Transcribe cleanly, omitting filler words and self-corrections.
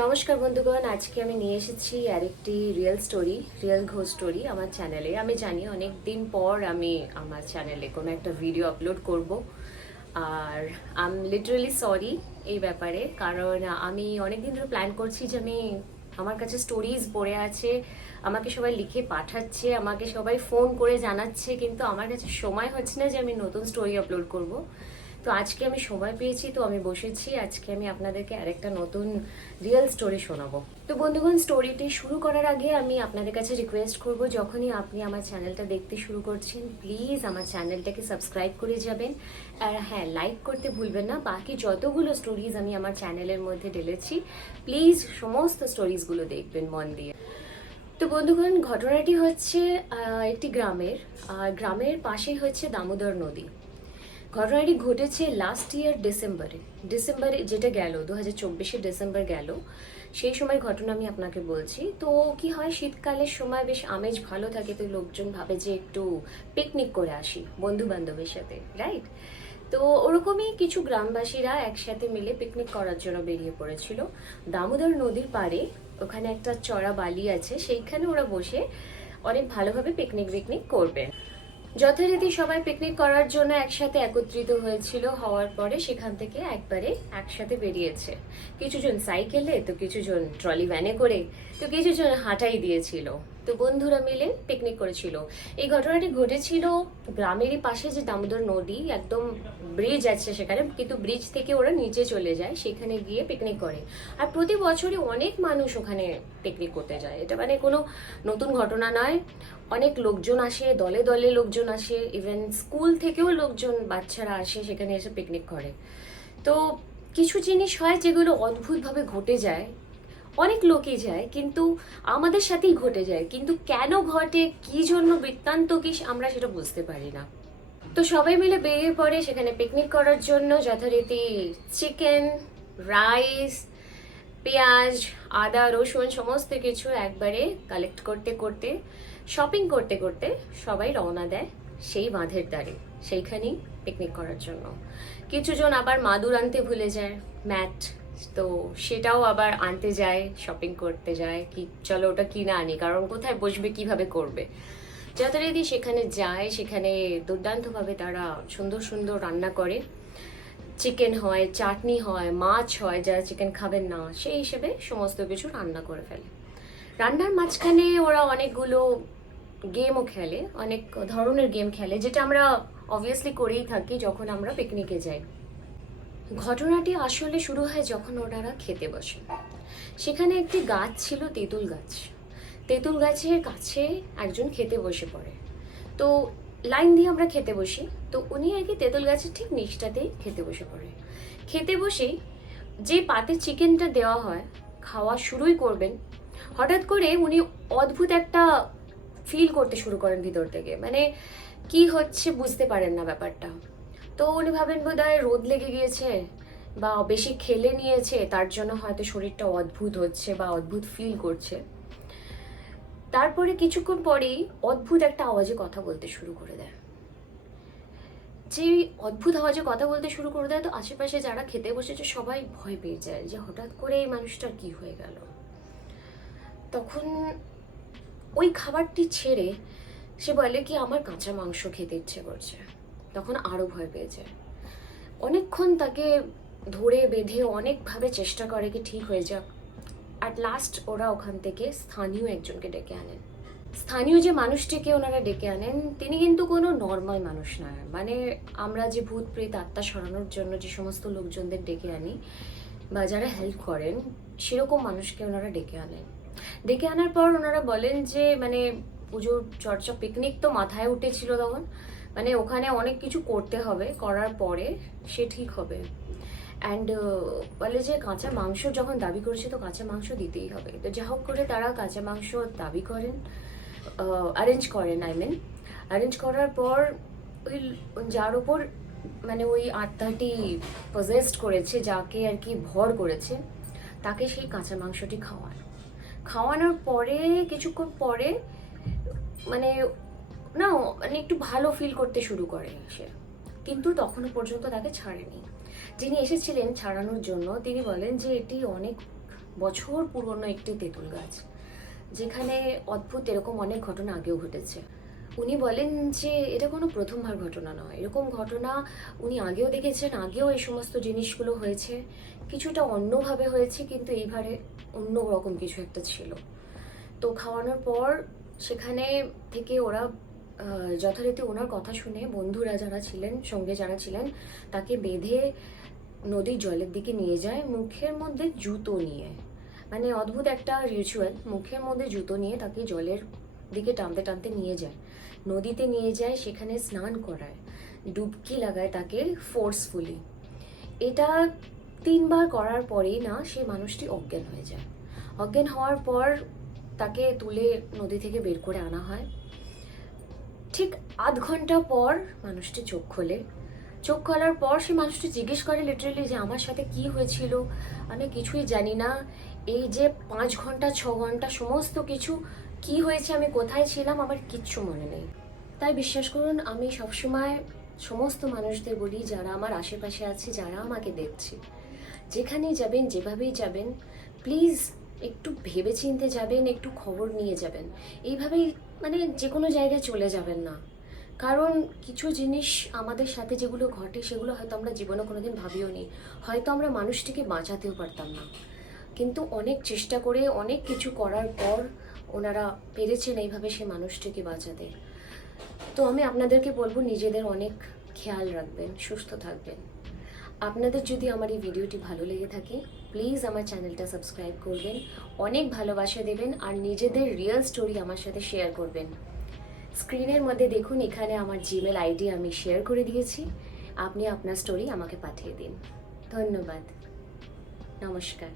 নমস্কার বন্ধুগণ, আজকে আমি নিয়ে এসেছি আরেকটি রিয়েল ঘোস্ট স্টোরি আমার চ্যানেলে। আমি জানি অনেক দিন পর আমি আমার চ্যানেলে কোনো একটা ভিডিও আপলোড করব, আর আই এম লিটারালি সরি এই ব্যাপারে। কারণ আমি অনেক দিন ধরে প্ল্যান করছি যে আমার কাছে স্টোরিজ পড়ে আছে, আমাকে সবাই লিখে পাঠাচ্ছে, আমাকে সবাই ফোন করে জানাচ্ছে, কিন্তু আমার কাছে সময় হচ্ছে না যে আমি নতুন স্টোরি আপলোড করব। তো আজকে আমি সময় পেয়েছি, তো আমি বসেছি। আজকে আমি আপনাদেরকে আরেকটা নতুন রিয়েল স্টোরি শোনাবো। তো বন্ধুগণ, স্টোরিটি শুরু করার আগে আমি আপনাদের কাছে রিকোয়েস্ট করব, যখনই আপনি আমার চ্যানেলটা দেখতে শুরু করছেন, প্লিজ আমার চ্যানেলটাকে সাবস্ক্রাইব করে যাবেন। আর হ্যাঁ, লাইক করতে ভুলবেন না। বাকি যতগুলো স্টোরিজ আমি আমার চ্যানেলের মধ্যে ঢেলেছি, প্লিজ সমস্ত স্টোরিজগুলো দেখবেন মন দিয়ে। তো বন্ধুগণ, ঘটনাটি হচ্ছে একটি গ্রামের পাশেই হচ্ছে দামোদর নদী। ঘটনাটি ঘটেছে লাস্ট ইয়ার ডিসেম্বরে যেটা গেল 2024 ডিসেম্বর গেল, সেই সময় ঘটনা আমি আপনাকে বলছি। তো কি হয়, শীতকালের সময় বেশ আমেজ ভালো থাকে, তো লোকজন ভাবে যে একটু পিকনিক করে আসি বন্ধু বান্ধবের সাথে, রাইট? তো ওরকমই কিছু গ্রামবাসীরা একসাথে মিলে পিকনিক করার জন্য বেরিয়ে পড়েছিল দামোদর নদীর পাড়ে। ওখানে একটা চড়া বালি আছে, সেইখানে ওরা বসে অনেক ভালোভাবে পিকনিক করবে। যথারীতি সবাই পিকনিক করার জন্য একসাথে একত্রিত হয়েছিল। হওয়ার পরে সেখান থেকে একবারে একসাথে বেরিয়েছে। কিছুজন সাইকেলে, তো কিছুজন ট্রলি ভ্যানে করে, তো কিছুজন হাঁটাই দিয়েছিল। তো বন্ধুরা মিলে পিকনিক করেছিল। এই ঘটনাটি ঘটেছিল গ্রামেরই পাশে, যে দামোদর নদী, একদম ব্রিজ আছে সেখানে, কিন্তু ব্রিজ থেকে ওরা নিচে চলে যায়, সেখানে গিয়ে পিকনিক করে। আর প্রতি বছরই অনেক মানুষ ওখানে পিকনিক করতে যায়। এটা মানে কোনো নতুন ঘটনা নয়। অনেক লোকজন আসে, দলে দলে লোকজন আসে, ইভেন স্কুল থেকেও লোকজন, বাচ্চারা আসে সেখানে এসে পিকনিক করে। তো কিছু জিনিস হয় যেগুলো অদ্ভুতভাবে ঘটে যায়, অনেক লোকই যায়, কিন্তু আমাদের সাথেই ঘটে যায়। কিন্তু কেন ঘটে, কি জন্য, বৃত্তান্ত কি, আমরা সেটা বুঝতে পারি না। তো সবাই মিলে বেরিয়ে পড়ে সেখানে পিকনিক করার জন্য। যথারীতি চিকেন, রাইস, পেঁয়াজ, আদা, রসুন সমস্ত কিছু একবারে কালেক্ট করতে করতে, শপিং করতে করতে সবাই রওনা দেয় সেই বাঁধের ধারে, সেইখানেই পিকনিক করার জন্য। কিছুজন আবার মাদুর আনতে ভুলে যায়, ম্যাট, তো সেটাও আবার আনতে যায়, শপিং করতে যায়, কি চলো ওটা কিনে আনি, কারণ কোথায় বসবে, কিভাবে করবে। যথারীতি সেখানে যায়, সেখানে দুর্দান্তভাবে তারা সুন্দর সুন্দর রান্না করে। চিকেন হয়, চাটনি হয়, মাছ হয়, যারা চিকেন খাবেন না সেই হিসেবে সমস্ত কিছু রান্না করে ফেলে। রান্নার মাঝখানে ওরা অনেকগুলো গেমও খেলে, অনেক ধরনের গেম খেলে, যেটা আমরা অবভিয়াসলি করেই থাকি যখন আমরা পিকনিকে যাই। ঘটনাটি আসলে শুরু হয় যখন ওনারা খেতে বসে। সেখানে একটি গাছ ছিল, তেঁতুল গাছ। তেঁতুল গাছের কাছে একজন খেতে বসে পড়ে। তো লাইন দিয়ে আমরা খেতে বসি, তো উনি আর কি তেঁতুল গাছের ঠিক নিচটাতেই খেতে বসে পড়ে। খেতে বসেই যে পাতে চিকেনটা দেওয়া হয়, খাওয়া শুরুই করবেন, হঠাৎ করে উনি অদ্ভুত একটা ফিল করতে শুরু করেন ভিতর থেকে। মানে কি হচ্ছে বুঝতে পারেন না ব্যাপারটা। তো উনি ভাবেন বোধহয় রোদ লেগে গিয়েছে, বা বেশি খেলে নিয়েছে, তার জন্য হয়তো শরীরটা অদ্ভুত হচ্ছে বা অদ্ভুত ফিল করছে। তারপরে কিছুক্ষণ পরেই অদ্ভুত একটা আওয়াজে কথা বলতে শুরু করে দেয়। যে অদ্ভুত আওয়াজে কথা বলতে শুরু করে দেয়, তো আশেপাশে যারা খেতে বসেছে সবাই ভয় পেয়ে যায় যে হঠাৎ করে এই মানুষটার কি হয়ে গেল। তখন ওই খাবারটি ছেড়ে সে বলে কি, আমার কাঁচা মাংস খেতে ইচ্ছে করছে। তখন আরো ভয় পেয়ে যায়। অনেকক্ষণ তাকে ধরে বেঁধে অনেকভাবে চেষ্টা করে কি ঠিক হয়ে যাক। অ্যাট লাস্ট ওরা ওখান থেকে স্থানীয় একজনকে ডেকে আনেন। স্থানীয় যে মানুষটিকে ওনারা ডেকে আনেন, তিনি কিন্তু কোনো নর্মাল মানুষ নয়। মানে আমরা যে ভূত প্রেত আত্মা সরানোর জন্য যে সমস্ত লোকজনদের ডেকে আনি বা যারা হেল্প করেন, সেরকম মানুষকে ওনারা ডেকে আনেন। ডেকে আনার পর ওনারা বলেন যে মানে পুজোর চর্চা, পিকনিক তো মাথায় উঠেছিল তখন, মানে ওখানে অনেক কিছু করতে হবে, করার পরে সে ঠিক হবে। অ্যান্ড বলে যে কাঁচা মাংস যখন দাবি করেছে, তো কাঁচা মাংস দিতেই হবে। তো যা হোক করে তারা কাঁচা মাংস দাবি করেন, অ্যারেঞ্জ করার পর ওই যার ওপর মানে ওই আত্মাটি পজেসড করেছে, যাকে আর কি ভর করেছে, তাকে সেই কাঁচা মাংসটি খাওয়ানোর পরে কিছুক্ষণ পরে মানে না, মানে একটু ভালো ফিল করতে শুরু করে সে। কিন্তু তখনও পর্যন্ত তাকে ছাড়েনি। যিনি এসেছিলেন ছাড়ানোর জন্য, তিনি বলেন যে এটি অনেক বছর পুরনো একটি তেঁতুল গাছ, যেখানে অদ্ভুত এরকম অনেক ঘটনা আগেও ঘটেছে। উনি বলেন যে এটা কোনো প্রথমবার ঘটনা নয়, এরকম ঘটনা উনি আগেও দেখেছেন, আগেও এই সমস্ত জিনিসগুলো হয়েছে, কিছুটা অন্যভাবে হয়েছে, কিন্তু এইবারে অন্য রকম কিছু একটা ছিল। তো খাওয়ানোর পর সেখানে থেকে ওরা যথারীতি ওনার কথা শুনে বন্ধুরা যারা ছিলেন, সঙ্গে যারা ছিলেন, তাকে বেঁধে নদীর জলের দিকে নিয়ে যায়, মুখের মধ্যে জুতো নিয়ে। মানে অদ্ভুত একটা রিচুয়াল, মুখের মধ্যে জুতো নিয়ে তাকে জলের দিকে টানতে টানতে নিয়ে যায়, নদীতে নিয়ে যায়, সেখানে স্নান করায়, ডুবকি লাগায় তাকে ফোর্সফুলি। এটা 3বার করার পরেই না সেই মানুষটি অজ্ঞান হয়ে যায়। অজ্ঞান হওয়ার পর তাকে তুলে নদী থেকে বের করে আনা হয়। ঠিক আধ ঘন্টা পর মানুষটি চোখ খোলে। চোখ খোলার পর সে মানুষটি জিজ্ঞেস করে লিটারেলি যে আমার সাথে কি হয়েছিল, আমি কিছুই জানি না, এই যে 5 ঘন্টা 6 ঘন্টা সমস্ত কিছু কি হয়েছে, আমি কোথায় ছিলাম, আমার কিচ্ছু মনে নেই। তাই বিশ্বাস করুন, আমি সবসময় সমস্ত মানুষদের বলি যারা আমার আশেপাশে আছে, যারা আমাকে দেখছে, যেখানেই যাবেন যেভাবেই যাবেন, প্লিজ একটু ভেবেচিন্তে যাবেন, একটু খবর নিয়ে যাবেন। এইভাবেই মানে যে কোনো জায়গায় চলে যাবেন না, কারণ কিছু জিনিস আমাদের সাথে যেগুলো ঘটে সেগুলো হয়তো আমরা জীবনে কোনোদিন ভাবিও নি, হয়তো আমরা মানুষটিকে বাঁচাতেও পারতাম না, কিন্তু অনেক চেষ্টা করে অনেক কিছু করার পর ওনারা পেরেছেন এইভাবে সে মানুষটিকে বাঁচাতে। তো আমি আপনাদেরকে বলবো নিজেদের অনেক খেয়াল রাখবেন, সুস্থ থাকবেন। আপনাদের যদি আমার এই ভিডিওটি ভালো লেগে থাকে, প্লিজ আমার চ্যানেলটা সাবস্ক্রাইব করবেন, অনেক ভালোবাসা দেবেন, আর নিজেদের রিয়েল স্টোরি আমার সাথে শেয়ার করবেন। স্ক্রিনের মধ্যে দেখুন, এখানে আমার জিমেল আইডি আমি শেয়ার করে দিয়েছি, আপনি আপনার স্টোরি আমাকে পাঠিয়ে দিন। ধন্যবাদ, নমস্কার।